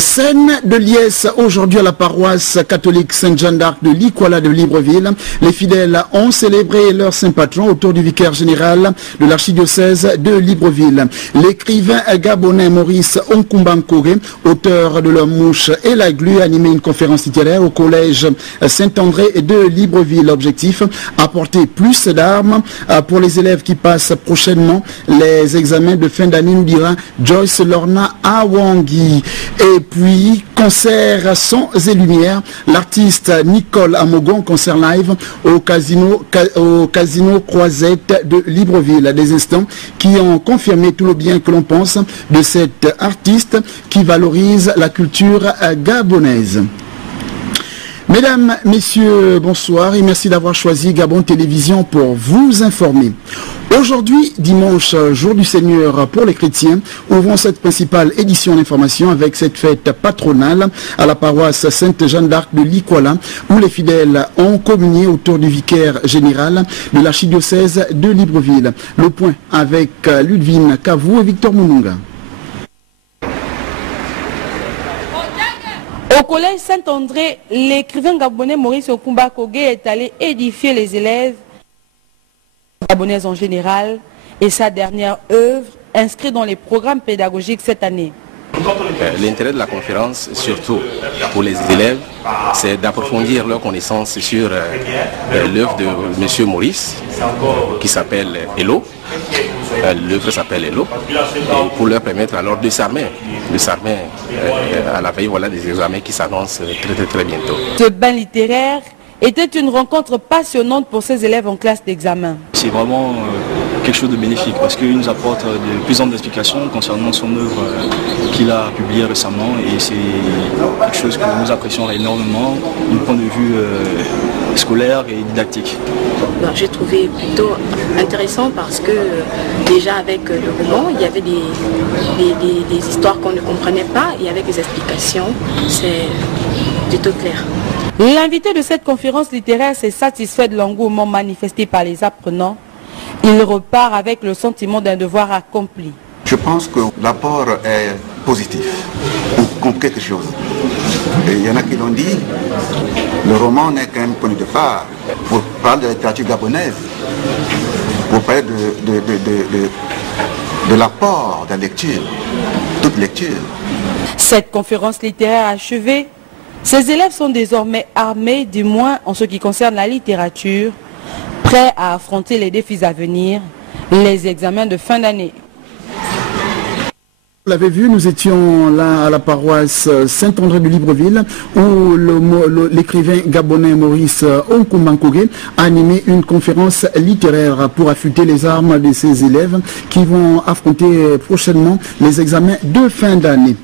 Scène de liesse aujourd'hui à la paroisse catholique Sainte-Jeanne d'Arc de l'Ikwala de Libreville. Les fidèles ont célébré leur saint patron autour du vicaire général de l'archidiocèse de Libreville. L'écrivain gabonais Maurice Onkumbankore, auteur de La Mouche et la Glu, a animé une conférence littéraire au collège Saint-André de Libreville. L'objectif, apporter plus d'armes pour les élèves qui passent prochainement les examens de fin d'année, nous dira Joyce Lorna Awangi. Et puis, concert Sons et Lumières, l'artiste Nicole Amogon, concert live au casino Croisette de Libreville. Des instants qui ont confirmé tout le bien que l'on pense de cet artiste qui valorise la culture gabonaise. Mesdames, Messieurs, bonsoir et merci d'avoir choisi Gabon Télévision pour vous informer. Aujourd'hui, dimanche, jour du Seigneur pour les chrétiens, ouvrons cette principale édition d'information avec cette fête patronale à la paroisse Sainte-Jeanne d'Arc de l'Ikwala, où les fidèles ont communié autour du vicaire général de l'archidiocèse de Libreville. Le point avec Ludwine Kavou et Victor Moununga. Au collège Saint-André, l'écrivain gabonais Maurice Onkumbankore est allé édifier les élèves gabonaises en général et sa dernière œuvre inscrite dans les programmes pédagogiques cette année. L'intérêt de la conférence, surtout pour les élèves, c'est d'approfondir leurs connaissances sur l'œuvre de M. Maurice, qui s'appelle Hello. L'œuvre s'appelle Hello, et pour leur permettre alors de s'armer à la veille des examens qui s'annoncent très bientôt. Ce bain littéraire était une rencontre passionnante pour ces élèves en classe d'examen. C'est vraiment quelque chose de bénéfique parce qu'il nous apporte de plus amples explications concernant son œuvre qu'il a publiée récemment et c'est quelque chose que nous apprécions énormément du point de vue scolaire et didactique. J'ai trouvé plutôt intéressant parce que déjà avec le roman, il y avait des histoires qu'on ne comprenait pas et avec des explications, c'est plutôt clair. L'invité de cette conférence littéraire s'est satisfait de l'engouement manifesté par les apprenants. Il repart avec le sentiment d'un devoir accompli. Je pense que l'apport est positif, comme quelque chose. Et il y en a qui l'ont dit, le roman n'est qu'un point de départ pour parler de la littérature gabonaise, pour parler de l'apport de la lecture, toute lecture. Cette conférence littéraire achevée, ces élèves sont désormais armés, du moins en ce qui concerne la littérature, prêts à affronter les défis à venir, les examens de fin d'année. Vous l'avez vu, nous étions là à la paroisse Saint-André de Libreville où l'écrivain gabonais Maurice Onkumbankore a animé une conférence littéraire pour affûter les armes de ses élèves qui vont affronter prochainement les examens de fin d'année.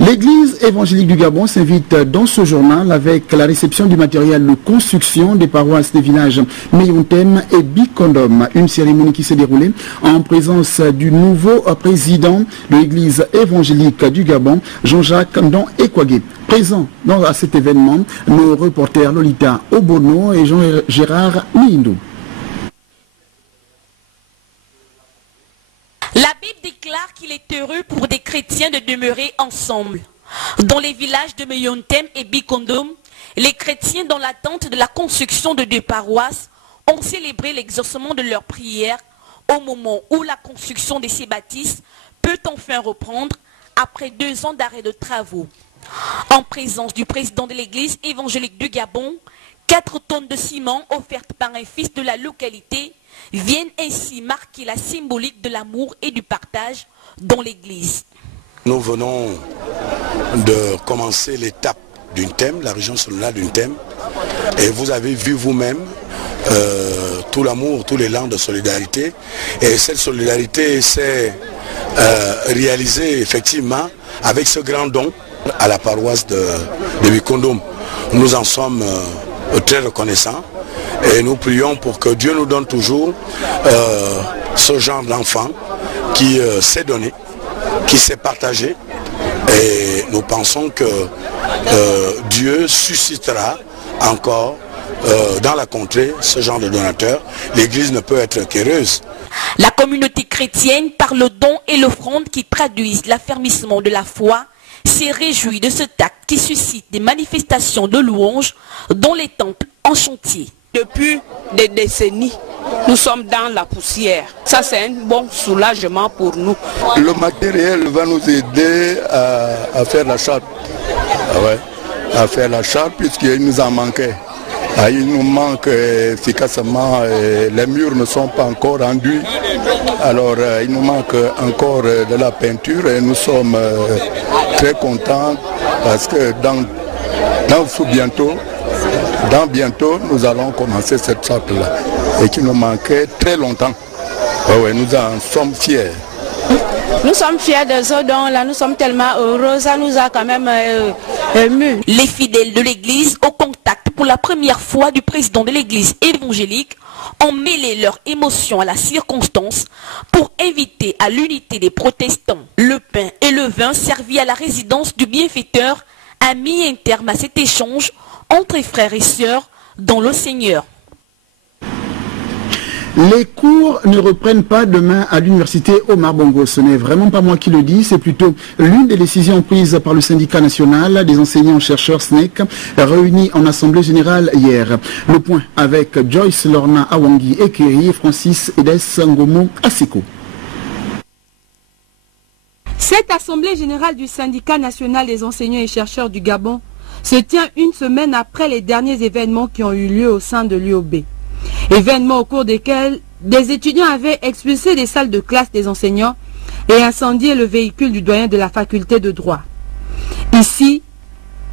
L'Église évangélique du Gabon s'invite dans ce journal avec la réception du matériel de construction des paroisses des villages Meyontem et Bikondom. Une cérémonie qui s'est déroulée en présence du nouveau président de l'Église évangélique du Gabon, Jean-Jacques Ndon Ekwagé. Présent à cet événement, nos reporters Lolita Obono et Jean-Gérard Miindou. La Bible déclare qu'il est heureux pour des chrétiens de demeurer ensemble. Dans les villages de Meyontem et Bikondom, les chrétiens, dans l'attente de la construction de 2 paroisses, ont célébré l'exaucement de leurs prières au moment où la construction de ces bâtisses peut enfin reprendre après 2 ans d'arrêt de travaux. En présence du président de l'église évangélique du Gabon, 4 tonnes de ciment offertes par un fils de la localité viennent ainsi marquer la symbolique de l'amour et du partage dans l'église. Nous venons de commencer l'étape d'une thème, la région solennelle d'une thème, et vous avez vu vous-même tout l'amour, tout l'élan de solidarité, et cette solidarité s'est réalisée effectivement avec ce grand don à la paroisse de Bikondom. Nous en sommes très reconnaissants et nous prions pour que Dieu nous donne toujours ce genre d'enfant qui s'est donné, qui s'est partagé, et nous pensons que Dieu suscitera encore dans la contrée ce genre de donateur. L'Église ne peut être qu'heureuse. La communauté chrétienne, par le don et l'offrande qui traduisent l'affermissement de la foi, s'est réjoui de ce acte qui suscite des manifestations de louanges dans les temples en chantier. Depuis des décennies, nous sommes dans la poussière. Ça, c'est un bon soulagement pour nous. Le matériel va nous aider à faire la charte. À faire la charte puisqu'il nous en manquait. Il nous manque efficacement, les murs ne sont pas encore rendus. Alors il nous manque encore de la peinture et nous sommes très contents parce que dans bientôt, nous allons commencer cette charte-là et qui nous manquait très longtemps. Nous en sommes fiers. Nous sommes fiers de ce don-là, nous sommes tellement heureux, ça nous a quand même émus. Les fidèles de l'église, au contact pour la première fois du président de l'église évangélique, ont mêlé leur émotion à la circonstance pour inviter à l'unité des protestants. Le pain et le vin servis à la résidence du bienfaiteur a mis un terme à cet échange entre frères et sœurs dans le Seigneur. Les cours ne reprennent pas demain à l'université Omar Bongo. Ce n'est vraiment pas moi qui le dis, c'est plutôt l'une des décisions prises par le syndicat national des enseignants-chercheurs SNEC, réunis en assemblée générale hier. Le point avec Joyce Lorna Awangi Ekeri et Francis Edes Ngomo Aseko. Cette assemblée générale du syndicat national des enseignants et chercheurs du Gabon se tient une semaine après les derniers événements qui ont eu lieu au sein de l'UOB. Événements au cours desquels des étudiants avaient expulsé des salles de classe des enseignants et incendié le véhicule du doyen de la faculté de droit. Ici,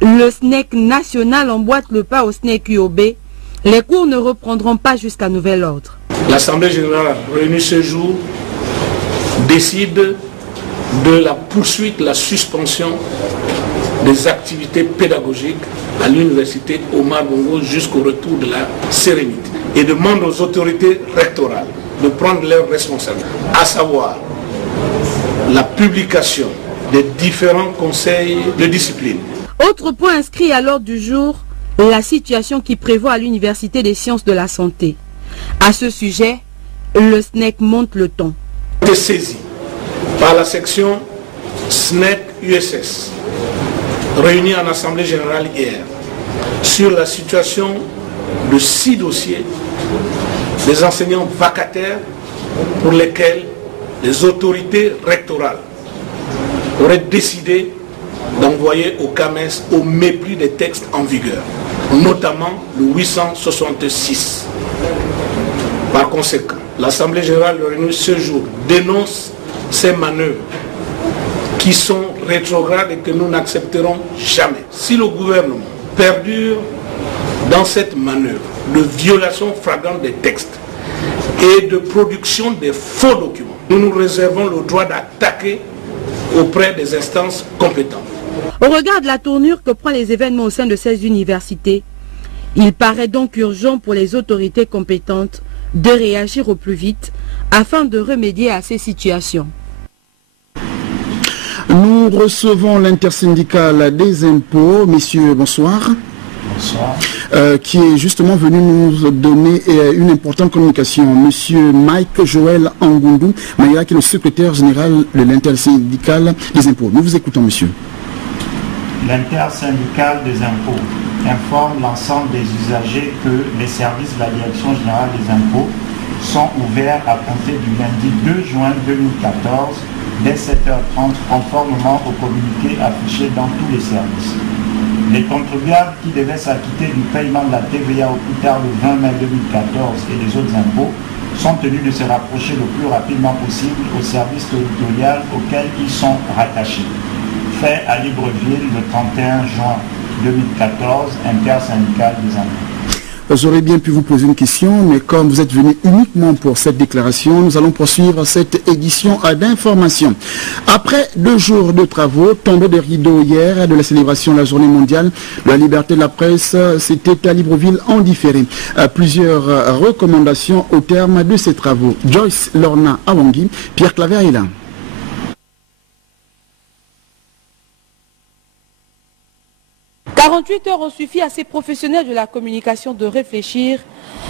le SNEC national emboîte le pas au SNEC UOB. Les cours ne reprendront pas jusqu'à nouvel ordre. L'Assemblée générale réunie ce jour décide de la poursuite, la suspension des activités pédagogiques à l'université Omar Bongo jusqu'au retour de la sérénité et demande aux autorités rectorales de prendre leurs responsabilités, à savoir la publication des différents conseils de discipline. Autre point inscrit à l'ordre du jour, la situation qui prévaut à l'université des sciences de la santé. À ce sujet, le SNEC monte le ton. Été saisi par la section SNEC USS, réunie en assemblée générale hier, sur la situation de 6 dossiers des enseignants vacataires pour lesquels les autorités rectorales auraient décidé d'envoyer au CAMES au mépris des textes en vigueur, notamment le 866. Par conséquent, l'Assemblée générale réunie ce jour dénonce ces manœuvres qui sont rétrogrades et que nous n'accepterons jamais. Si le gouvernement perdure dans cette manœuvre de violation flagrante des textes et de production des faux documents, nous nous réservons le droit d'attaquer auprès des instances compétentes. Au regard de la tournure que prennent les événements au sein de ces universités, il paraît donc urgent pour les autorités compétentes de réagir au plus vite afin de remédier à ces situations. Nous recevons l'intersyndicale des impôts. Messieurs, bonsoir. Bonsoir. Qui est justement venu nous donner une importante communication. Monsieur Mike Joël Angoundou Maïra, qui est le secrétaire général de l'intersyndicale des impôts. Nous vous écoutons, monsieur. L'intersyndicale des impôts informe l'ensemble des usagers que les services de la Direction générale des impôts sont ouverts à compter du lundi 2 juin 2014 dès 7h30 conformément au communiqué affiché dans tous les services. Les contribuables qui devaient s'acquitter du paiement de la TVA au plus tard le 20 mai 2014 et des autres impôts sont tenus de se rapprocher le plus rapidement possible au service territorial auquel ils sont rattachés. Fait à Libreville le 31 juin 2014, intersyndicale des impôts. J'aurais bien pu vous poser une question, mais comme vous êtes venu uniquement pour cette déclaration, nous allons poursuivre cette édition d'information. Après 2 jours de travaux, tombés de rideaux hier de la célébration de la journée mondiale de la liberté de la presse, c'était à Libreville en différé. Plusieurs recommandations au terme de ces travaux. Joyce Lorna Awangi, Pierre Claver est là. « 48 heures ont suffi à ces professionnels de la communication de réfléchir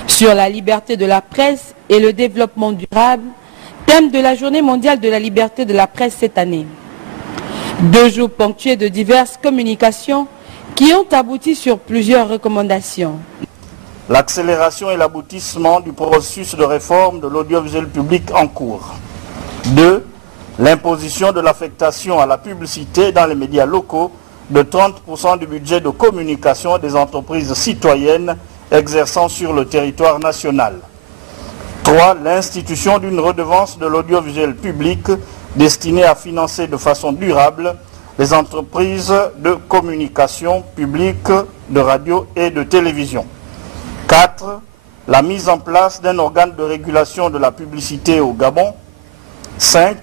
sur la liberté de la presse et le développement durable, thème de la Journée mondiale de la liberté de la presse cette année. 2 jours ponctués de diverses communications qui ont abouti sur plusieurs recommandations. L'accélération et l'aboutissement du processus de réforme de l'audiovisuel public en cours. 2. L'imposition de l'affectation à la publicité dans les médias locaux de 30% du budget de communication des entreprises citoyennes exerçant sur le territoire national. 3. L'institution d'une redevance de l'audiovisuel public destinée à financer de façon durable les entreprises de communication publique, de radio et de télévision. 4. La mise en place d'un organe de régulation de la publicité au Gabon. 5.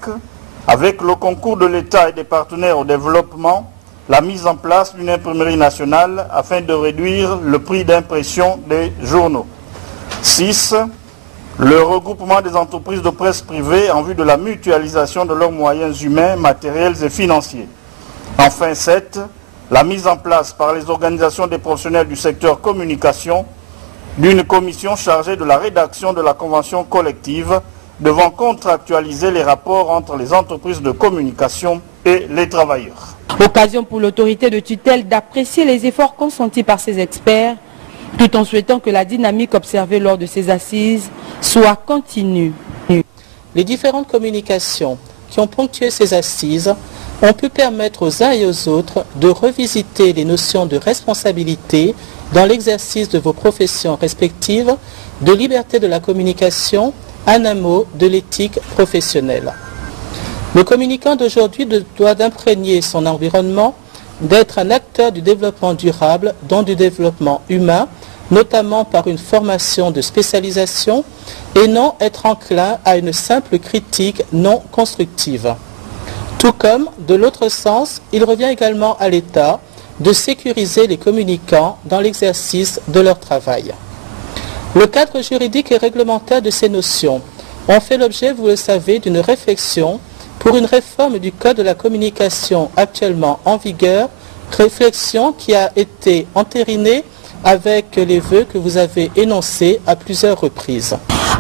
Avec le concours de l'État et des partenaires au développement, la mise en place d'une imprimerie nationale afin de réduire le prix d'impression des journaux. 6. Le regroupement des entreprises de presse privées en vue de la mutualisation de leurs moyens humains, matériels et financiers. Enfin 7. La mise en place par les organisations des professionnels du secteur communication d'une commission chargée de la rédaction de la convention collective devant contractualiser les rapports entre les entreprises de communication et les travailleurs. Occasion pour l'autorité de tutelle d'apprécier les efforts consentis par ces experts, tout en souhaitant que la dynamique observée lors de ces assises soit continue. Les différentes communications qui ont ponctué ces assises ont pu permettre aux uns et aux autres de revisiter les notions de responsabilité dans l'exercice de vos professions respectives, de liberté de la communication, en un mot, de l'éthique professionnelle. Le communicant d'aujourd'hui doit d'imprégner son environnement, d'être un acteur du développement durable, dont du développement humain, notamment par une formation de spécialisation, et non être enclin à une simple critique non constructive. Tout comme, de l'autre sens, il revient également à l'État de sécuriser les communicants dans l'exercice de leur travail. Le cadre juridique et réglementaire de ces notions ont fait l'objet, vous le savez, d'une réflexion pour une réforme du Code de la communication actuellement en vigueur, réflexion qui a été entérinée avec les vœux que vous avez énoncés à plusieurs reprises.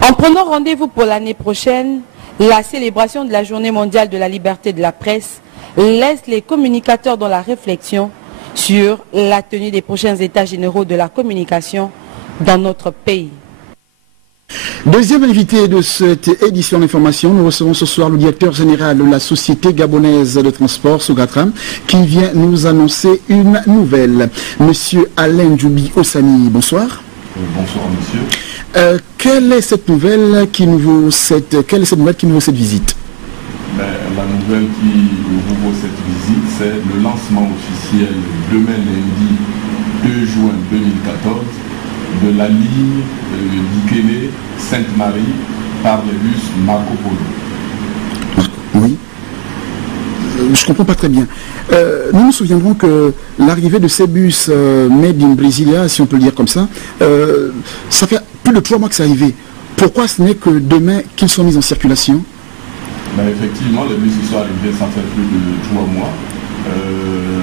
En prenant rendez-vous pour l'année prochaine, la célébration de la Journée mondiale de la liberté de la presse laisse les communicateurs dans la réflexion sur la tenue des prochains états généraux de la communication dans notre pays. Deuxième invité de cette édition d'information, nous recevons ce soir le directeur général de la Société gabonaise de transport, Sogatram, qui vient nous annoncer une nouvelle. Monsieur Alain Djoubi Ossani, bonsoir. Bonsoir, monsieur. Quelle est cette nouvelle qui nous vaut cette visite? La nouvelle qui nous vaut cette visite, c'est le lancement officiel demain lundi 2 juin 2014 de la ligne d'Ikele Sainte-Marie par le bus Marco Polo. Oui. Je ne comprends pas très bien. Nous nous souviendrons que l'arrivée de ces bus made in Brasilia, si on peut le dire comme ça, ça fait plus de 3 mois que c'est arrivé. Pourquoi ce n'est que demain qu'ils sont mis en circulation? Effectivement, les bus sont arrivés, ça fait plus de 3 mois.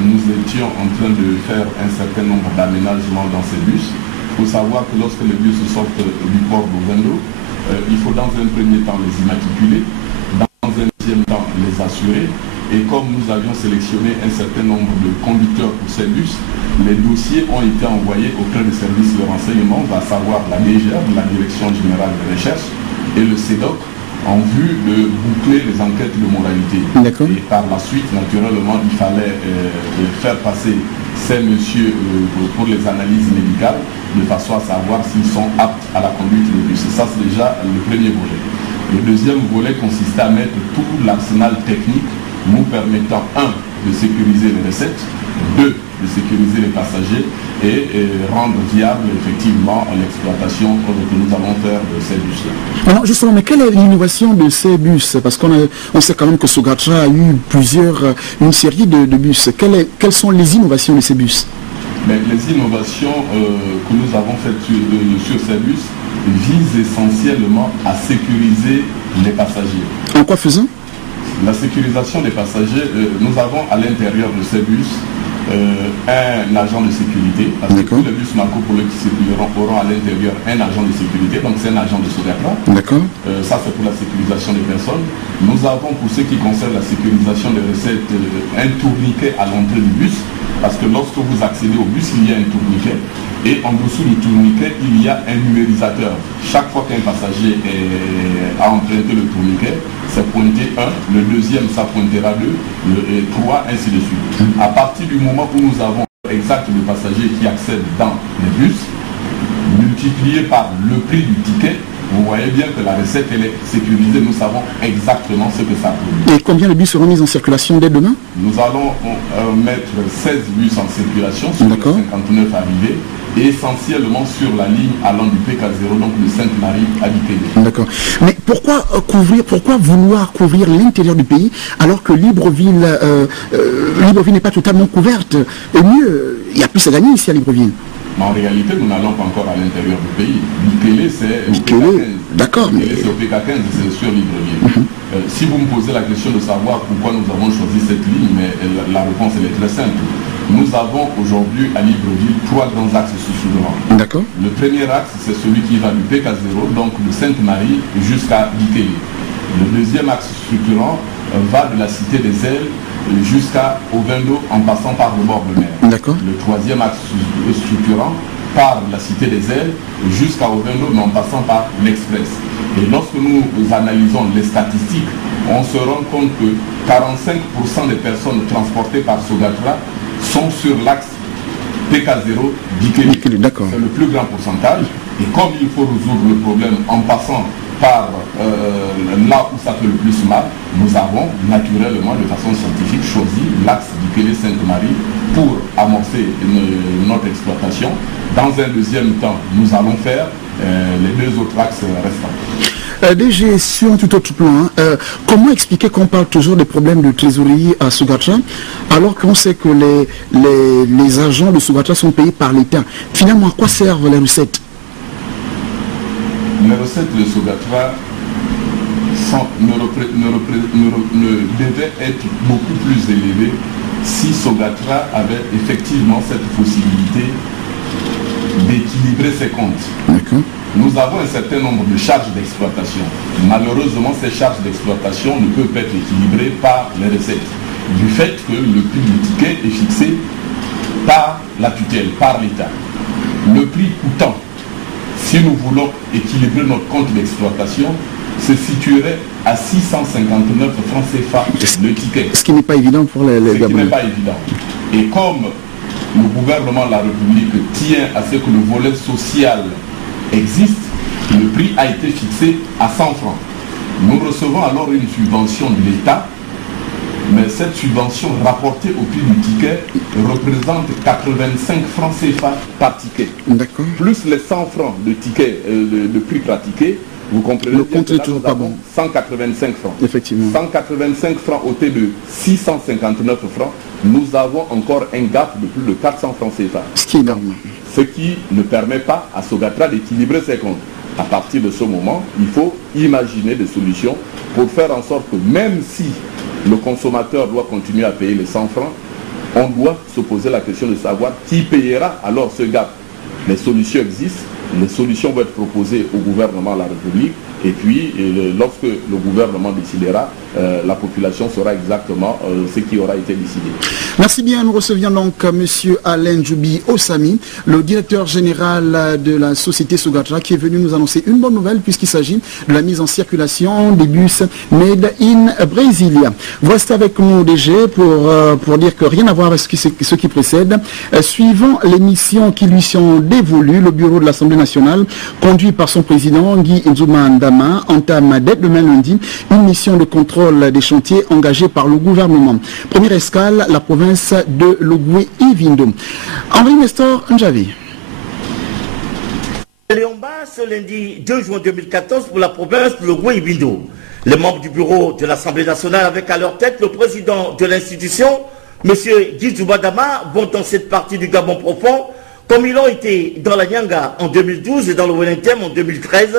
Nous étions en train de faire un certain nombre d'aménagements dans ces bus. Il faut savoir que lorsque les bus sortent du port d'Ovendo, il faut dans un premier temps les immatriculer, dans un deuxième temps les assurer. Et comme nous avions sélectionné un certain nombre de conducteurs pour ces bus, les dossiers ont été envoyés auprès des services de renseignement, à savoir la DGR, la Direction Générale de Recherche, et le CEDOC, en vue de boucler les enquêtes de moralité. Et par la suite, naturellement, il fallait faire passer ces messieurs pour les analyses médicales, de façon à savoir s'ils sont aptes à la conduite de bus. Ça, c'est déjà le premier volet. Le deuxième volet consistait à mettre tout l'arsenal technique nous permettant, 1, de sécuriser les recettes, 2, de sécuriser les passagers et rendre viable effectivement l'exploitation que nous allons faire de ces bus-là. Alors justement, mais quelle est l'innovation de ces bus? Parce qu'on sait quand même que Sogatra a eu une série de bus. Quelles sont les innovations de ces bus? Les innovations que nous avons faites sur ces bus visent essentiellement à sécuriser les passagers. En quoi faisant? La sécurisation des passagers, nous avons à l'intérieur de ces bus un agent de sécurité, parce que tous les bus Marco Polo qui circuleront auront à l'intérieur un agent de sécurité, donc c'est un agent de Sogatra. Ça c'est pour la sécurisation des personnes. Nous avons pour ce qui concerne la sécurisation des recettes un tourniquet à l'entrée du bus, parce que lorsque vous accédez au bus, il y a un tourniquet. Et en dessous du tourniquet, il y a un numérisateur. Chaque fois qu'un passager a emprunté le tourniquet, c'est pointé 1, le deuxième ça pointera 2, le 3, ainsi de suite. À partir du moment où nous avons exact le passager qui accède dans les bus, multiplié par le prix du ticket, vous voyez bien que la recette elle est sécurisée, nous savons exactement ce que ça produit. Et combien de bus seront mis en circulation dès demain? Nous allons mettre 16 bus en circulation sur les 59 arrivés, et essentiellement sur la ligne allant du PK0, donc de Sainte-Marie à Bikele. D'accord. Mais pourquoi vouloir couvrir l'intérieur du pays alors que Libreville n'est pas totalement couverte? Et mieux, il y a plus à gagner ici à Libreville. Mais en réalité, nous n'allons pas encore à l'intérieur du pays. Bikele, c'est au PK15. D'accord. Bikele, c'est au PK15, c'est sur Libreville. Si vous me posez la question de savoir pourquoi nous avons choisi cette ligne, mais la réponse elle est très simple. Nous avons aujourd'hui à Libreville 3 grands axes structurants. D'accord. Le premier axe, c'est celui qui va du PK0, donc de Sainte-Marie jusqu'à Bikele. Le deuxième axe structurant va de la Cité des Ailes jusqu'à Ovendo en passant par le bord de mer. D'accord. Le troisième axe structurant par la Cité des Ailes jusqu'à Ovendo, mais en passant par l'Express. Et lorsque nous analysons les statistiques, on se rend compte que 45% des personnes transportées par Sogatra sont sur l'axe PK0 Bikele. C'est le plus grand pourcentage. Et comme il faut résoudre le problème en passant par là où ça fait le plus mal, nous avons naturellement de façon scientifique choisi l'axe Bikele-Sainte-Marie pour amorcer notre exploitation. Dans un deuxième temps, nous allons faire les 2 autres axes restants. DG, sur un tout autre plan, comment expliquer qu'on parle toujours des problèmes de trésorerie à Sogatra alors qu'on sait que les agents de Sogatra sont payés par l'État? Finalement, à quoi servent les recettes? Les recettes de Sogatra devaient être beaucoup plus élevées si Sogatra avait effectivement cette possibilité d'équilibrer ses comptes. Nous avons un certain nombre de charges d'exploitation. Malheureusement, ces charges d'exploitation ne peuvent être équilibrées par les recettes, du fait que le prix du ticket est fixé par la tutelle, par l'État. Le prix coûtant, si nous voulons équilibrer notre compte d'exploitation, se situerait à 659 francs CFA le ticket. Ce qui n'est pas évident pour les Ce qui n'est pas évident. Et comme le gouvernement de la République tient à ce que le volet social existe, le prix a été fixé à 100 francs. Nous recevons alors une subvention de l'État, mais cette subvention rapportée au prix du ticket représente 85 francs CFA par ticket. Plus les 100 francs de ticket de prix pratiqué, vous comprenez le compte que là, est toujours pas bon. 185 francs. Effectivement. 185 francs ôté de 659 francs, nous avons encore un gap de plus de 400 francs CFA. Ce qui est énorme. Ce qui ne permet pas à Sogatra d'équilibrer ses comptes. À partir de ce moment, il faut imaginer des solutions pour faire en sorte que même si le consommateur doit continuer à payer les 100 francs, on doit se poser la question de savoir qui payera alors ce gap. Les solutions existent, les solutions vont être proposées au gouvernement de la République, et puis lorsque le gouvernement décidera, la population saura exactement ce qui aura été décidé. Merci bien, nous recevions donc M. Alain Djoubi Osami, le directeur général de la société Sogatra, qui est venu nous annoncer une bonne nouvelle puisqu'il s'agit de la mise en circulation des bus Made in Brasilia. Vous restez avec nous DG pour dire que rien à voir avec ce qui précède. Suivant les missions qui lui sont dévolues, le bureau de l'Assemblée nationale, conduit par son président Guy Nzuma Ndama, entame dès demain lundi une mission de contrôle des chantiers engagés par le gouvernement. Première escale, la province de Logoué-Ivindo. Henri Nestor Njavi. Léomba, ce lundi 2 juin 2014 pour la province de Logoué-Ivindo. Les membres du bureau de l'Assemblée nationale avec à leur tête le président de l'institution, M. Guy Nzuma, vont dans cette partie du Gabon profond, comme ils l'ont été dans la Nyanga en 2012 et dans le Wellington en 2013,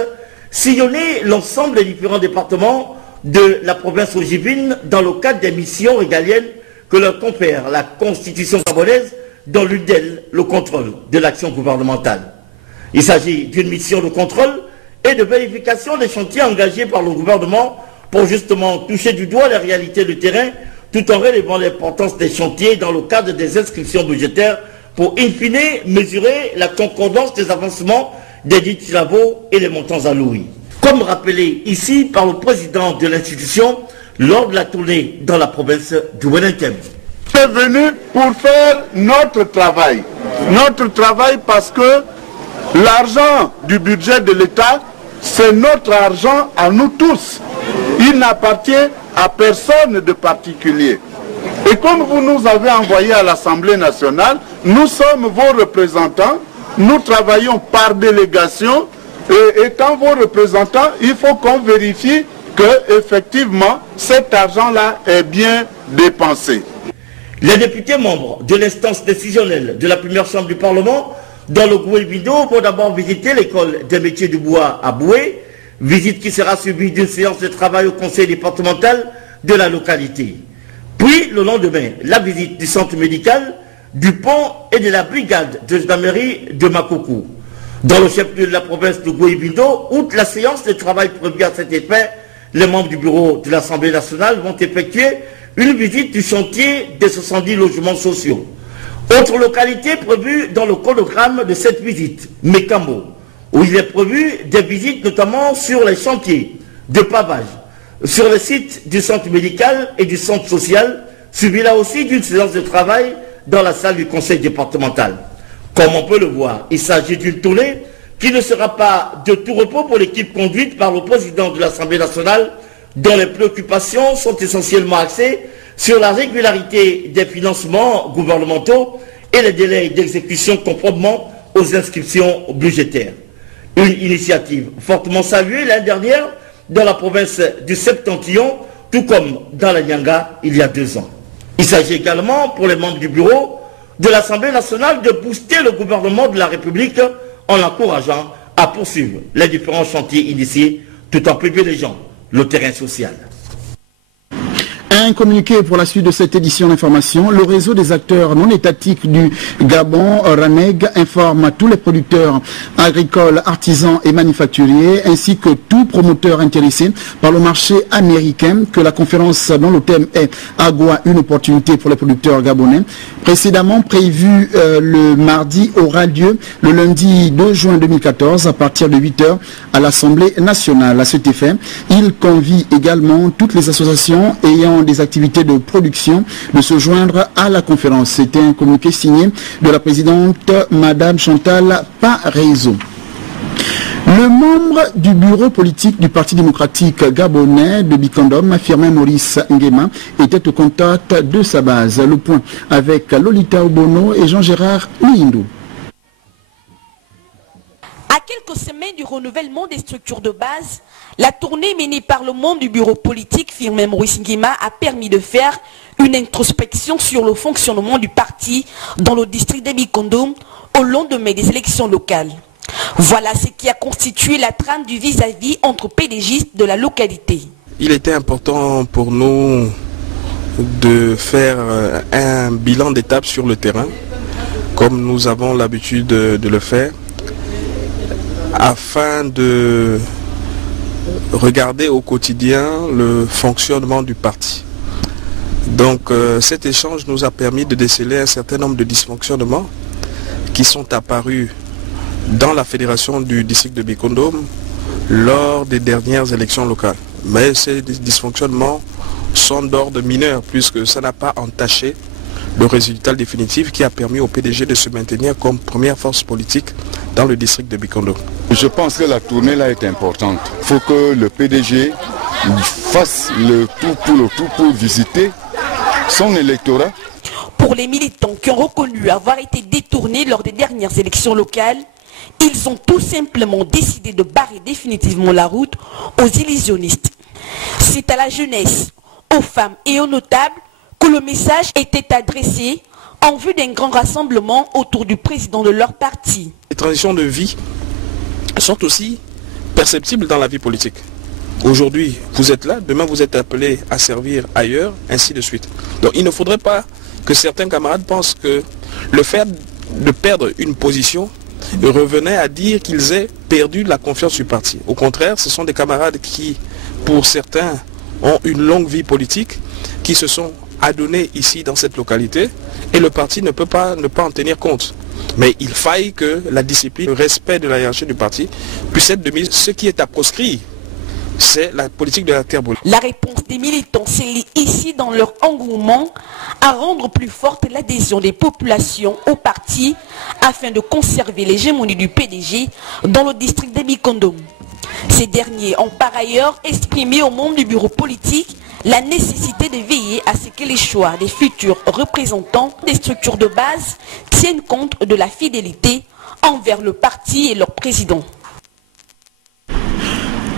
sillonner l'ensemble des différents départements de la province oujivine dans le cadre des missions régaliennes que leur confère la Constitution gabonaise, dont l'une d'elles le contrôle de l'action gouvernementale. Il s'agit d'une mission de contrôle et de vérification des chantiers engagés par le gouvernement pour justement toucher du doigt les réalités du terrain, tout en relevant l'importance des chantiers dans le cadre des inscriptions budgétaires pour in fine mesurer la concordance des avancements des dits travaux et les montants alloués. Comme rappelé ici par le président de l'institution lors de la tournée dans la province du Wellington. On est venu pour faire notre travail. Notre travail parce que l'argent du budget de l'État, c'est notre argent à nous tous. Il n'appartient à personne de particulier. Et comme vous nous avez envoyés à l'Assemblée nationale, nous sommes vos représentants, nous travaillons par délégation, et étant vos représentants, il faut qu'on vérifie que effectivement cet argent-là est bien dépensé. Les députés membres de l'instance décisionnelle de la première chambre du Parlement dans le Goué-Bido vont d'abord visiter l'école des métiers du bois à Boué, visite qui sera suivie d'une séance de travail au conseil départemental de la localité. Puis, le lendemain, la visite du centre médical, du pont et de la brigade de gendarmerie de Makoko. Dans le chef-lieu de la province de Goué-Bido, outre la séance de travail prévue à cet effet, les membres du bureau de l'Assemblée nationale vont effectuer une visite du chantier des 70 logements sociaux. Autre localité prévue dans le chronogramme de cette visite, Mekambo, où il est prévu des visites notamment sur les chantiers de pavage, sur le site du centre médical et du centre social, suivi là aussi d'une séance de travail dans la salle du conseil départemental. Comme on peut le voir, il s'agit d'une tournée qui ne sera pas de tout repos pour l'équipe conduite par le président de l'Assemblée nationale, dont les préoccupations sont essentiellement axées sur la régularité des financements gouvernementaux et les délais d'exécution conformément aux inscriptions budgétaires. Une initiative fortement saluée l'année dernière dans la province du Septentrion, tout comme dans la Nyanga il y a 2 ans. Il s'agit également pour les membres du bureau de l'Assemblée nationale de booster le gouvernement de la République en l'encourageant à poursuivre les différents chantiers initiés tout en privilégiant le terrain social. Un communiqué pour la suite de cette édition d'information. Le réseau des acteurs non étatiques du Gabon, RANEG, informe tous les producteurs agricoles, artisans et manufacturiers, ainsi que tout promoteur intéressé par le marché américain, que la conférence dont le thème est Agua, une opportunité pour les producteurs gabonais, précédemment prévue le mardi, aura lieu le lundi 2 juin 2014 à partir de 8 h à l'Assemblée nationale. À cet effet, il convie également toutes les associations ayant des activités de production de se joindre à la conférence. C'était un communiqué signé de la présidente Madame Chantal Parezo. Le membre du bureau politique du Parti démocratique gabonais de Bikondom, Firmin Maurice Nguema, était au contact de sa base. Le point avec Lolita Obono et Jean-Gérard Mouindou. À quelques semaines du renouvellement des structures de base, la tournée menée par le membre du bureau politique Firmin Maurice Nguema a permis de faire une introspection sur le fonctionnement du parti dans le district de Bikondom au lendemain des élections locales. Voilà ce qui a constitué la trame du vis-à-vis entre PDGistes de la localité. Il était important pour nous de faire un bilan d'étape sur le terrain, comme nous avons l'habitude de le faire, afin de regarder au quotidien le fonctionnement du parti. Donc cet échange nous a permis de déceler un certain nombre de dysfonctionnements qui sont apparus dans la fédération du district de Bikondom lors des dernières élections locales. Mais ces dysfonctionnements sont d'ordre mineur puisque ça n'a pas entaché le résultat définitif qui a permis au PDG de se maintenir comme première force politique dans le district de Bikondom. Je pense que la tournée là est importante. Il faut que le PDG fasse le tout pour visiter son électorat. Pour les militants qui ont reconnu avoir été détournés lors des dernières élections locales, ils ont tout simplement décidé de barrer définitivement la route aux illusionnistes. C'est à la jeunesse, aux femmes et aux notables que le message était adressé en vue d'un grand rassemblement autour du président de leur parti. Les transitions de vie sont aussi perceptibles dans la vie politique. Aujourd'hui, vous êtes là, demain vous êtes appelé à servir ailleurs, ainsi de suite. Donc il ne faudrait pas que certains camarades pensent que le fait de perdre une position revenait à dire qu'ils aient perdu la confiance du parti. Au contraire, ce sont des camarades qui, pour certains, ont une longue vie politique, qui se sont adonnés ici dans cette localité, et le parti ne peut pas en tenir compte. Mais il faille que la discipline, le respect de la hiérarchie du parti puisse être de mise. Ce qui est à proscrire, c'est la politique de la terre brûlée. La réponse des militants s'est ici dans leur engouement à rendre plus forte l'adhésion des populations au parti afin de conserver l'hégémonie du PDG dans le district de Bikondom. Ces derniers ont par ailleurs exprimé aux membres du bureau politique la nécessité de veiller à ce que les choix des futurs représentants des structures de base tiennent compte de la fidélité envers le parti et leur président.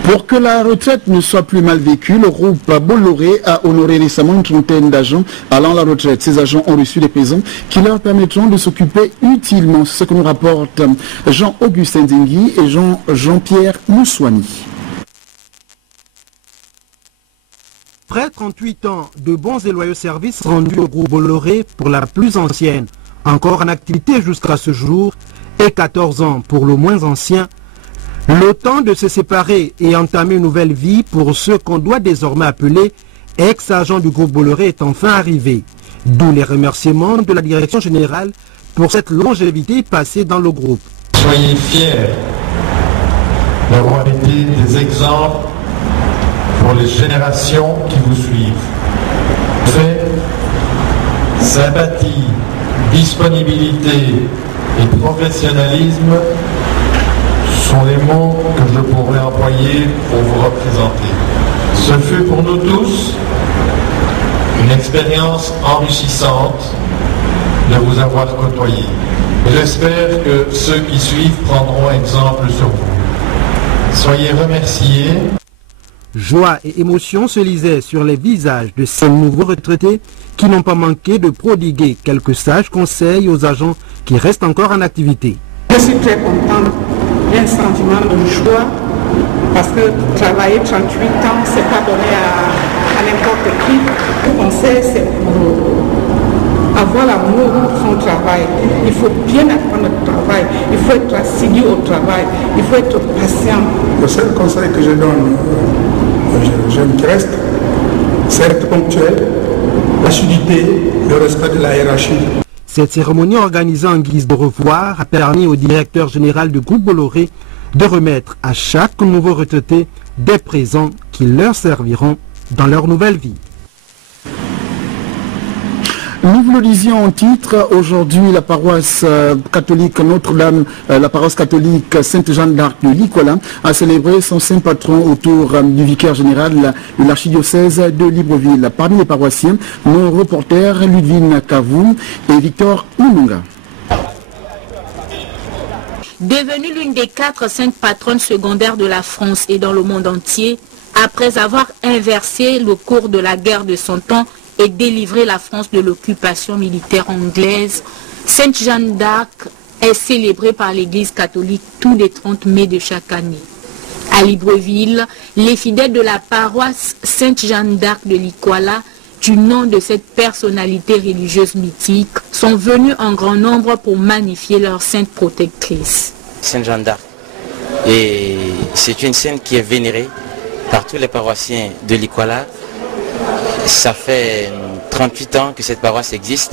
Pour que la retraite ne soit plus mal vécue, le groupe Bolloré a honoré récemment une trentaine d'agents allant à la retraite. Ces agents ont reçu des présents qui leur permettront de s'occuper utilement. C'est ce que nous rapportent Jean-Augustin Dengui et Jean-Pierre Moussouani. Après 38 ans de bons et loyaux services rendus au groupe Bolloré pour la plus ancienne, encore en activité jusqu'à ce jour, et 14 ans pour le moins ancien, le temps de se séparer et entamer une nouvelle vie pour ceux qu'on doit désormais appeler ex-agents du groupe Bolloré est enfin arrivé. D'où les remerciements de la direction générale pour cette longévité passée dans le groupe. Soyez fiers d'avoir été des exemples pour les générations qui vous suivent. Fait, sympathie, disponibilité et professionnalisme sont les mots que je pourrais employer pour vous représenter. Ce fut pour nous tous une expérience enrichissante de vous avoir côtoyé. J'espère que ceux qui suivent prendront exemple sur vous. Soyez remerciés. Joie et émotion se lisaient sur les visages de ces nouveaux retraités qui n'ont pas manqué de prodiguer quelques sages conseils aux agents qui restent encore en activité. Je suis très contente. Un sentiment de joie parce que travailler 38 ans, ce n'est pas donné à n'importe qui. Le conseil, c'est pour avoir l'amour pour son travail. Il faut bien apprendre le travail, il faut être assidu au travail, il faut être patient. Le seul conseil que je donne aux jeunes qui restent, c'est être ponctuel, l'assiduité, le respect de la hiérarchie. Cette cérémonie organisée en guise de revoir a permis au directeur général du groupe Bolloré de remettre à chaque nouveau retraité des présents qui leur serviront dans leur nouvelle vie. Nous vous le disions en titre, aujourd'hui la paroisse catholique Notre-Dame, la paroisse catholique Sainte-Jeanne d'Arc de Likola a célébré son saint patron autour du vicaire général de l'archidiocèse de Libreville. Parmi les paroissiens, nos reporters Ludwine Kavou et Victor Oununga. Devenue l'une des 4 saintes patronnes secondaires de la France et dans le monde entier, après avoir inversé le cours de la guerre de son temps et délivré la France de l'occupation militaire anglaise, Sainte Jeanne d'Arc est célébrée par l'Église catholique tous les 30 mai de chaque année. À Libreville, les fidèles de la paroisse Sainte Jeanne d'Arc de Likwala, du nom de cette personnalité religieuse mythique, sont venus en grand nombre pour magnifier leur sainte protectrice. Sainte Jeanne d'Arc, et c'est une sainte qui est vénérée par tous les paroissiens de Likwala. Ça fait 38 ans que cette paroisse existe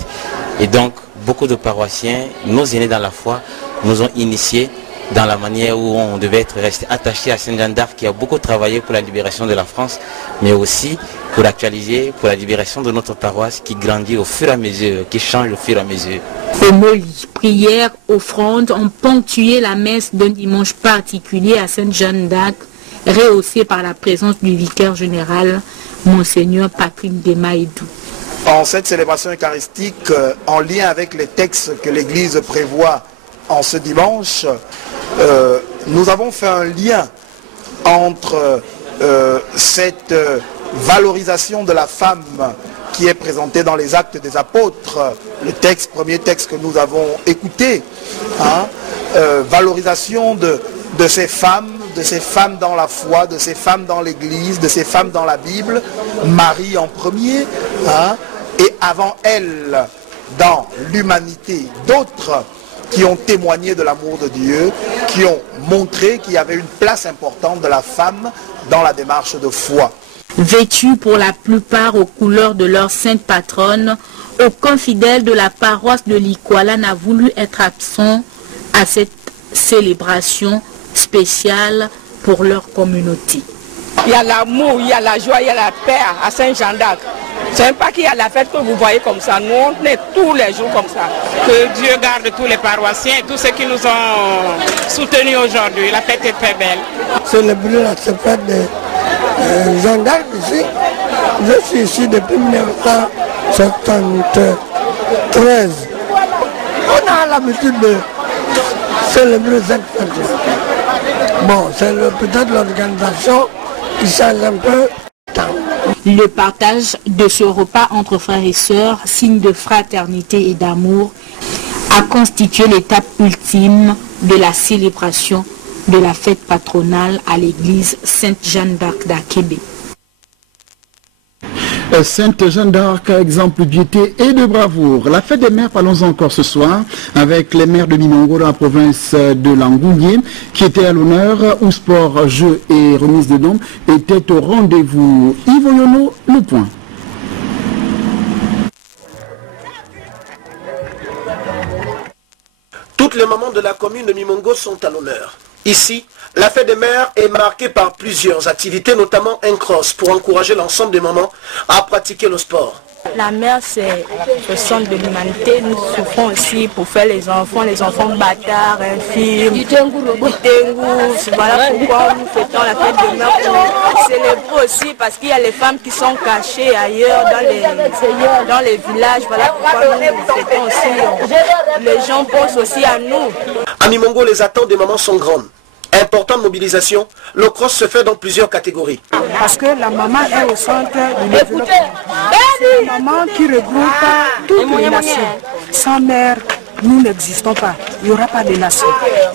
et donc beaucoup de paroissiens, nos aînés dans la foi, nous ont initiés dans la manière où on devait rester attaché à Sainte Jeanne d'Arc qui a beaucoup travaillé pour la libération de la France, mais aussi pour l'actualiser, pour la libération de notre paroisse qui grandit au fur et à mesure, qui change au fur et à mesure. Homélie, prières, offrandes ont ponctué la messe d'un dimanche particulier à Sainte Jeanne d'Arc, rehaussée par la présence du vicaire général, Monseigneur Patrick Demaïdou. En cette célébration eucharistique, en lien avec les textes que l'Église prévoit en ce dimanche, nous avons fait un lien entre cette valorisation de la femme qui est présentée dans les Actes des Apôtres, le premier texte que nous avons écouté, valorisation de ces femmes de ces femmes dans la foi, de ces femmes dans l'Église, de ces femmes dans la Bible, Marie en premier, hein, et avant elle, dans l'humanité, d'autres qui ont témoigné de l'amour de Dieu, qui ont montré qu'il y avait une place importante de la femme dans la démarche de foi. Vêtus pour la plupart aux couleurs de leur sainte patronne, aucun fidèle de la paroisse de Likwala n'a voulu être absent à cette célébration spéciale pour leur communauté. Il y a l'amour, il y a la joie, il y a la paix à Saint-Jean d'Arc. Ce n'est pas qu'il y a la fête que vous voyez comme ça, nous on est tous les jours comme ça. Que Dieu garde tous les paroissiens et tous ceux qui nous ont soutenus aujourd'hui. La fête est très belle. Célébrer la fête de Jean d'Arc ici. Je suis ici depuis 1973. On a l'habitude de célébrer cette fête. Bon, c'est peut-être l'organisation qui change un peu. Le partage de ce repas entre frères et sœurs, signe de fraternité et d'amour, a constitué l'étape ultime de la célébration de la fête patronale à l'église Sainte-Jeanne d'Arc d'Akébé. Sainte Jeanne d'Arc, exemple de piété et de bravoure. La fête des mères, parlons encore ce soir avec les mères de Mimongo dans la province de Langounié qui étaient à l'honneur où sport, jeux et remise de dons étaient au rendez-vous. Yves Yono, le point. Toutes les mamans de la commune de Mimongo sont à l'honneur. Ici, la fête des mères est marquée par plusieurs activités, notamment un cross pour encourager l'ensemble des mamans à pratiquer le sport. La mère, c'est le centre de l'humanité. Nous souffrons aussi pour faire les enfants bâtards, infirmes, du tengu. Voilà pourquoi nous fêtons la fête des mères pour célébrer aussi, parce qu'il y a les femmes qui sont cachées ailleurs dans les villages. Voilà pourquoi nous fêtons aussi. Les gens pensent aussi à nous. À Mimongo, les attentes des mamans sont grandes. Importante mobilisation, le cross se fait dans plusieurs catégories. Parce que la maman est au centre du développement. C'est une maman qui regroupe toutes les nations. Sans mère, nous n'existons pas. Il n'y aura pas de nation.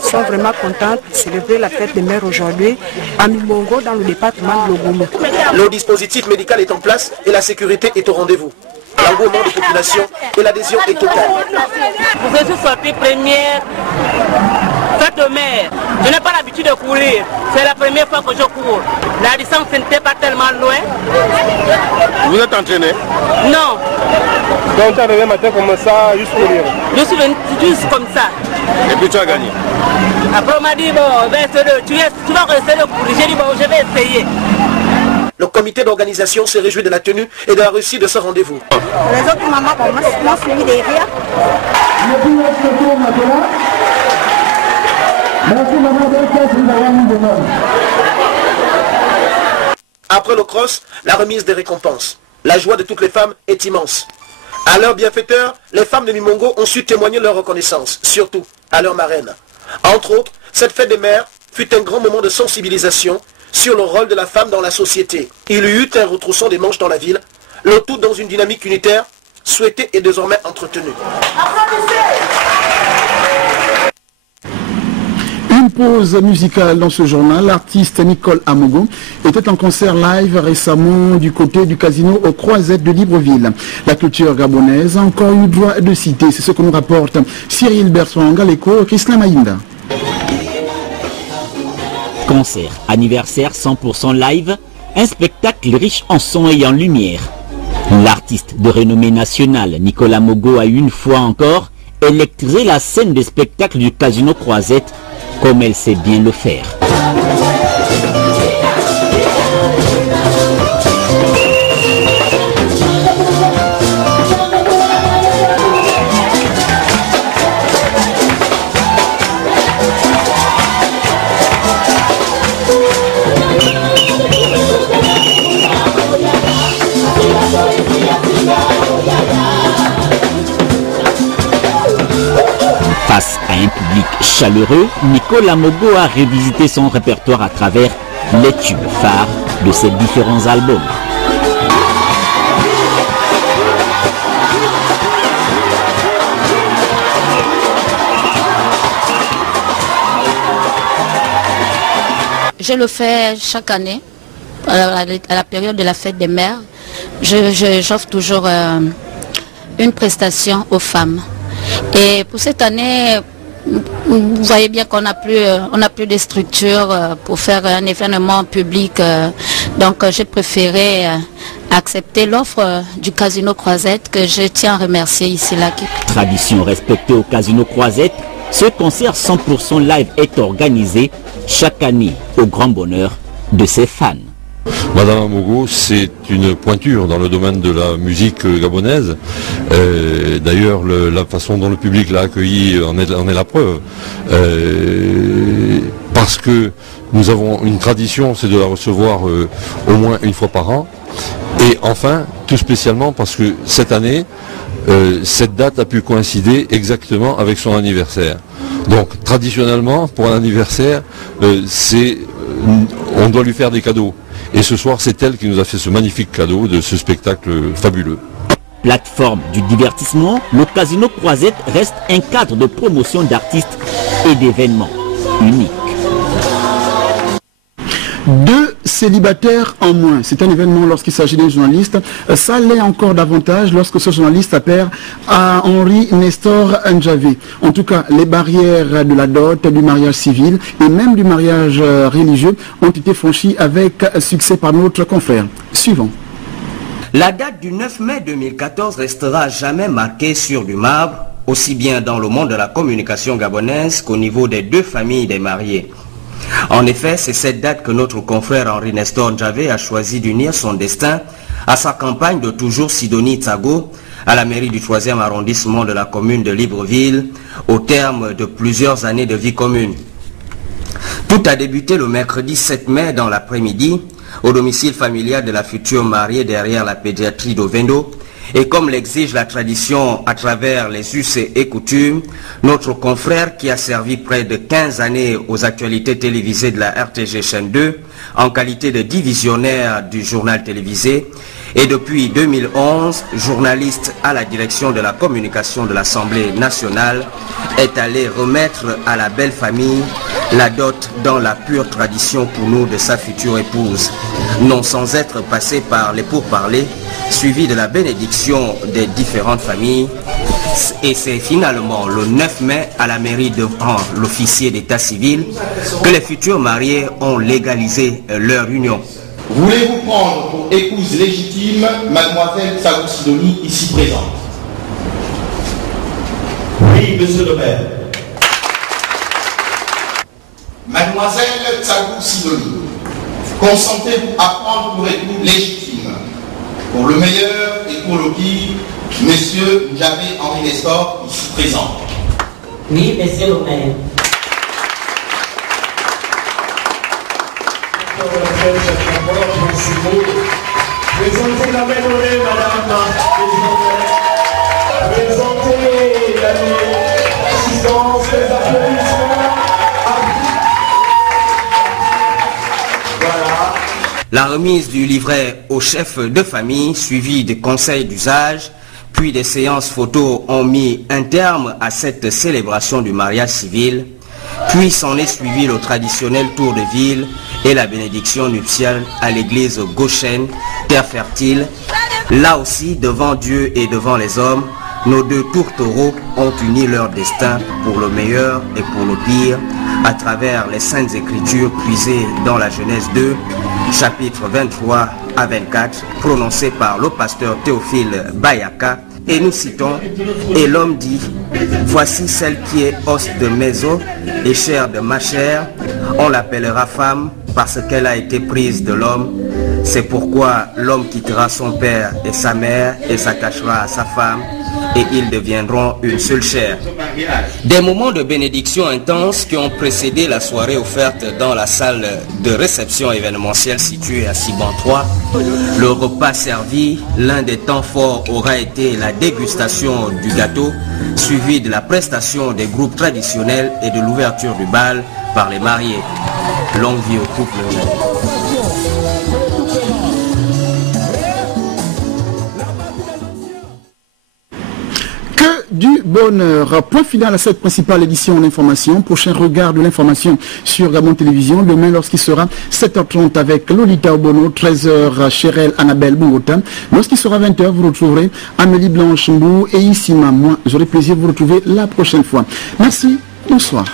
Nous sommes vraiment contents de célébrer la fête des mères aujourd'hui à Mimongo, dans le département de Logomé. Le dispositif médical est en place et la sécurité est au rendez-vous. L'engouement de population et l'adhésion est totale. Vous êtes sortie première fête de mère. Je n'ai pas l'habitude de courir. C'est la première fois que je cours. La distance n'était pas tellement loin. Vous êtes entraîné? Non. Donc tu es arrivé matin comme ça, juste courir? Je suis venu juste comme ça. Et puis tu as gagné? Après on m'a dit, bon, tu vas rester de courir. J'ai dit, bon, je vais essayer. Le comité d'organisation s'est réjoui de la tenue et de la réussite de ce rendez-vous. Les autres mamans m'ont suivi derrière. Après le cross, la remise des récompenses. La joie de toutes les femmes est immense. À leurs bienfaiteurs, les femmes de Mimongo ont su témoigner leur reconnaissance, surtout à leur marraine. Entre autres, cette fête des mères fut un grand moment de sensibilisation sur le rôle de la femme dans la société. Il y eut un retrousson des manches dans la ville, le tout dans une dynamique unitaire, souhaitée et désormais entretenue. Une pause musicale dans ce journal. L'artiste Nicole Amogo était en concert live récemment du côté du casino aux Croisettes de Libreville. La culture gabonaise a encore une voix de cité. C'est ce que nous rapporte Cyril Bertrand Galeko et Christina Maïnda. Concert, anniversaire 100% live, un spectacle riche en son et en lumière. L'artiste de renommée nationale Nicolas Mogo a une fois encore électrisé la scène des spectacles du Casino Croisette comme elle sait bien le faire. Face à un public chaleureux, Nicolas Mogo a revisité son répertoire à travers les tubes phares de ses différents albums. je le fais chaque année, à la période de la fête des mères. J'offre toujours une prestation aux femmes. Et pour cette année, vous voyez bien qu'on n'a plus de structure pour faire un événement public. Donc j'ai préféré accepter l'offre du Casino Croisette, que je tiens à remercier ici là. Tradition respectée au Casino Croisette, ce concert 100% live est organisé chaque année au grand bonheur de ses fans. Madame Amogo, c'est une pointure dans le domaine de la musique gabonaise. D'ailleurs, la façon dont le public l'a accueilli en est la preuve. Parce que nous avons une tradition, c'est de la recevoir au moins une fois par an. Et enfin, tout spécialement parce que cette année, cette date a pu coïncider exactement avec son anniversaire. Donc, traditionnellement, pour un anniversaire, on doit lui faire des cadeaux. Et ce soir, c'est elle qui nous a fait ce magnifique cadeau de ce spectacle fabuleux. Plateforme du divertissement, le Casino Croisette reste un cadre de promotion d'artistes et d'événements uniques. 2 célibataires en moins. C'est un événement lorsqu'il s'agit d'un journaliste. Ça l'est encore davantage lorsque ce journaliste appelle à Henri Nestor Ndjavé. En tout cas, les barrières de la dot, du mariage civil et même du mariage religieux ont été franchies avec succès par notre confrère. Suivant. La date du 9 mai 2014 restera à jamais marquée sur du marbre, aussi bien dans le monde de la communication gabonaise qu'au niveau des 2 familles des mariés. En effet, c'est cette date que notre confrère Henri Nestor Ndjavé a choisi d'unir son destin à sa campagne de toujours Sidonie Tsago à la mairie du 3e arrondissement de la commune de Libreville au terme de plusieurs années de vie commune. Tout a débuté le mercredi 7 mai dans l'après-midi au domicile familial de la future mariée derrière la pédiatrie d'Ovendo. Et comme l'exige la tradition à travers les us et coutumes, notre confrère qui a servi près de 15 années aux actualités télévisées de la RTG chaîne 2, en qualité de divisionnaire du journal télévisé, et depuis 2011, journaliste à la direction de la communication de l'Assemblée nationale, est allé remettre à la belle famille la dot dans la pure tradition pour nous de sa future épouse, non sans être passé par les pourparlers, suivi de la bénédiction des différentes familles. Et c'est finalement le 9 mai à la mairie devant l'officier d'état civil que les futurs mariés ont légalisé leur union. Voulez-vous prendre pour épouse légitime mademoiselle Tsago Sidonie ici présente? Oui, monsieur le maire. Mademoiselle Tsago Sidonie, consentez-vous à prendre pour époux légitime, pour le meilleur et pour le pire, monsieur Ndjavé Henri Nestor ici présent? Oui, monsieur le maire. Présentez la mélodie, madame. Présentez l'assistance, les applaudissements. Voilà. La remise du livret au chef de famille, suivie des conseils d'usage, puis des séances photos ont mis un terme à cette célébration du mariage civil. Puis s'en est suivi le traditionnel tour de ville et la bénédiction nuptiale à l'église gauchaine, terre fertile. Là aussi, devant Dieu et devant les hommes, nos 2 tourtereaux ont uni leur destin pour le meilleur et pour le pire à travers les saintes écritures puisées dans la Genèse 2, chapitres 23 à 24, prononcées par le pasteur Théophile Bayaka. Et nous citons, et l'homme dit, voici celle qui est os de mes os et chair de ma chair, on l'appellera femme parce qu'elle a été prise de l'homme. C'est pourquoi l'homme quittera son père et sa mère et s'attachera à sa femme et ils deviendront une seule chair. Des moments de bénédiction intense qui ont précédé la soirée offerte dans la salle de réception événementielle située à Siban 3. Le repas servi, l'un des temps forts aura été la dégustation du gâteau, suivi de la prestation des groupes traditionnels et de l'ouverture du bal par les mariés. Longue vie au couple. du bonheur. Point final à cette principale édition d'information. Prochain regard de l'information sur Gabon Télévision demain lorsqu'il sera 7h30 avec Lolita Obono, 13h Chérel Annabelle Bungota. Lorsqu'il sera 20h, vous retrouverez Amélie Blanche Mbou et Issima. Moi, j'aurai plaisir de vous retrouver la prochaine fois. Merci, bonsoir.